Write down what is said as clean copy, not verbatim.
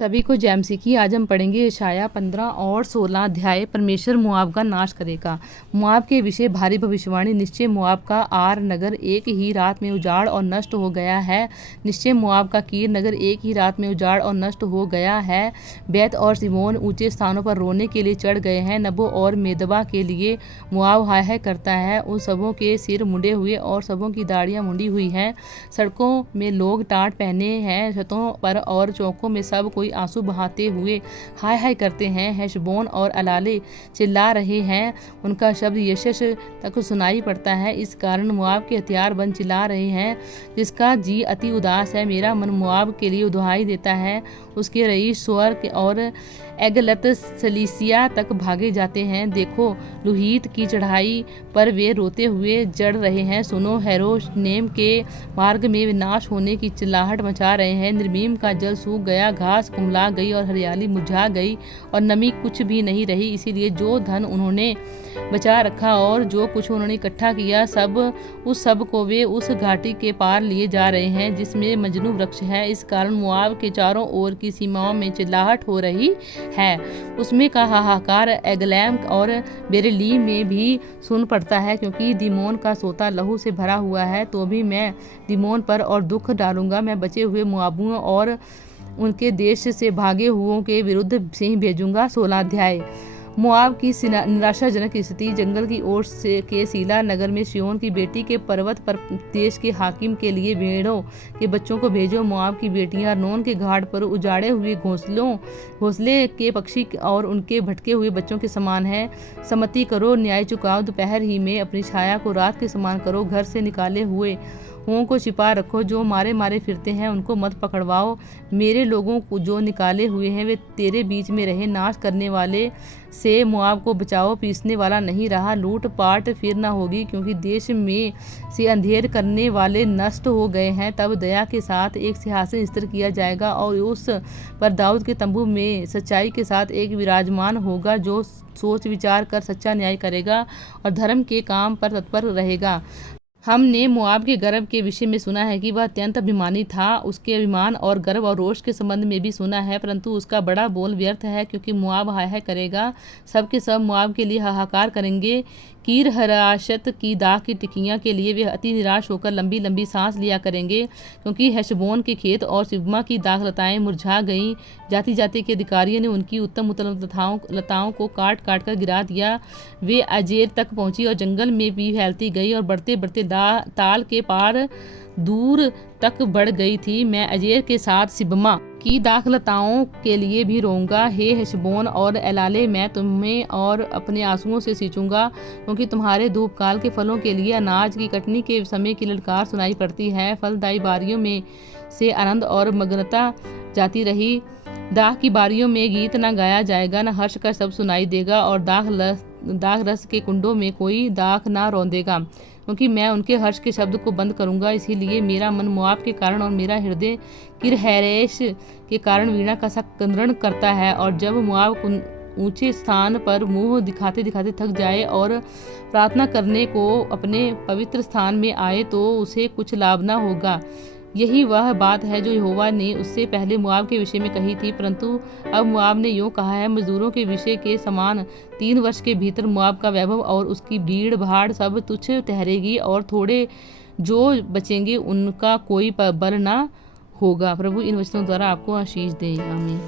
सभी को जैम सीखी। आज हम पढ़ेंगे यशायाह 15 और 16 अध्याय। परमेश्वर मोआब का नाश करेगा। मोआब के विषय भारी भविष्यवाणी। निश्चय मोआब का आर नगर एक ही रात में उजाड़ और नष्ट हो गया है। निश्चय मोआब का कीर नगर एक ही रात में उजाड़ और नष्ट हो गया है। बैत और सिमोन ऊंचे स्थानों पर रोने के लिए चढ़ गए हैं। नबो और मेदबा के लिए मोआब हाय हाय करता है। उन सबों के सिर मुंडे हुए और सबों की दाढ़ियां मुंडी हुई हैं। सड़कों में लोग टाट पहने हैं। छतों पर और चौकों में सब कोई आंसू बहाते हुए हाय हाय करते हैं। हेशबोन और अलाले चिल्ला रहे हैं। उनका शब्द यशश तक सुनाई पड़ता है। इस कारण मोआब के हथियार बन चिल्ला रहे हैं। जिसका जी अति उदास है, मेरा मन मोआब के लिए दुहाई देता है। उसके रईस सोअर और एगलत सलीसिया तक भागे जाते हैं। देखो, लुहीत की चढ़ाई पर वे रोते हुए चढ़ रहे हैं। सुनो, हेरोनेम के मार्ग में विनाश होने की चिल्लाहट मचा रहे हैं। निर्मीम का जल सूख गया, घास कुम्हला गई और हरियाली मुरझा गई और नमी कुछ भी नहीं रही। इसीलिए जो धन उन्होंने बचा रखा और जो कुछ उन्होंने इकट्ठा किया, उस सब को वे उस घाटी के पार लिए जा रहे हैं जिसमें मजनू वृक्ष है। इस कारण मोआब के चारों ओर की सीमाओं में चिल्लाहट हो रही है। उसमें का हाहाकार एगलैम और बेरेली में भी सुन पड़ता है, क्योंकि दीमोन का सोता लहू से भरा हुआ है। तो भी मैं दीमोन पर और दुख डालूंगा। मैं बचे हुए मोआबियों और उनके देश से भागे हुओं के विरुद्ध सिंह भेजूंगा। 16 अध्याय। मोआब की निराशाजनक स्थिति। जंगल की ओर से के सीला नगर में सिय्योन की बेटी के पर्वत पर देश के हाकिम के लिए भेड़ों के बच्चों को भेजो। मोआब की बेटियां अर्नोन के घाट पर उजाड़े हुए घोंसले के पक्षी और उनके भटके हुए बच्चों के समान है। सम्मति करो, न्याय चुकाओ। दोपहर ही में अपनी छाया को रात के समान करो। घर से निकाले हुए को छिपा रखो। जो मारे मारे फिरते हैं उनको मत पकड़वाओ। मेरे लोगों को जो निकाले हुए हैं वे तेरे बीच में रहे। नाश करने वाले से मोआब को बचाओ। पीसने वाला नहीं रहा। लूट पाट फिर न होगी, क्योंकि देश में से अंधेर करने वाले नष्ट हो गए हैं। तब दया के साथ एक सिंहासन स्थिर किया जाएगा और उस पर दाऊद के तंबू में सच्चाई के साथ एक विराजमान होगा, जो सोच विचार कर सच्चा न्याय करेगा और धर्म के काम पर तत्पर रहेगा। हमने मोआब के गर्व के विषय में सुना है कि वह अत्यंत अभिमानी था। उसके अभिमान और गर्व और रोष के संबंध में भी सुना है, परंतु उसका बड़ा बोल व्यर्थ है, क्योंकि मोआब हाय हाय करेगा। सब के सब मोआब के लिए हाहाकार करेंगे। कीर हराशत की दाख की टिकियां के लिए वे अति निराश होकर लंबी लंबी सांस लिया करेंगे, क्योंकि हेशबोन के खेत और सिबमा की दाख लताएं मुरझा गईं। जाति जाति के अधिकारियों ने उनकी उत्तम उत्तम लताओं को काट काट कर गिरा दिया। वे अजेर तक पहुंची और जंगल में भी फैलती गई और बढ़ते बढ़ते ताल के पार दूर तक बढ़ गई थी। मैं अजेर के साथ सिबमा की दाखलताओं के लिए भी रोऊंगा। हे हेशबोन और एलाले, मैं तुम्हें और अपने आंसुओं से सींचूंगा, क्योंकि तुम्हारे धूपकाल के फलों के लिए अनाज की कटनी के समय की ललकार सुनाई पड़ती है। फलदायी बारियों में से आनंद और मग्नता जाती रही। दाख की बारियों में गीत न गाया जाएगा, न हर्ष का शब्द सुनाई देगा, और दाख रस के कुंडों में कोई दाख न रौंदेगा, क्योंकि मैं उनके हर्ष के शब्द को बंद करूंगा। इसीलिए मेरा मन मोआब के कारण और मेरा हृदय किरहेरेश के कारण वीणा का सा कंदन करता है। और जब मोआब ऊंचे स्थान पर मुंह दिखाते दिखाते थक जाए और प्रार्थना करने को अपने पवित्र स्थान में आए, तो उसे कुछ लाभ न होगा। यही वह बात है जो यहोवा ने उससे पहले मोआब के विषय में कही थी। परंतु अब मोआब ने यूँ कहा है, मजदूरों के विषय के समान 3 वर्ष के भीतर मोआब का वैभव और उसकी भीड़ भाड़ सब तुच्छ ठहरेगी, और थोड़े जो बचेंगे उनका कोई बल न होगा। प्रभु इन वचनों द्वारा आपको आशीष दे। आमीन।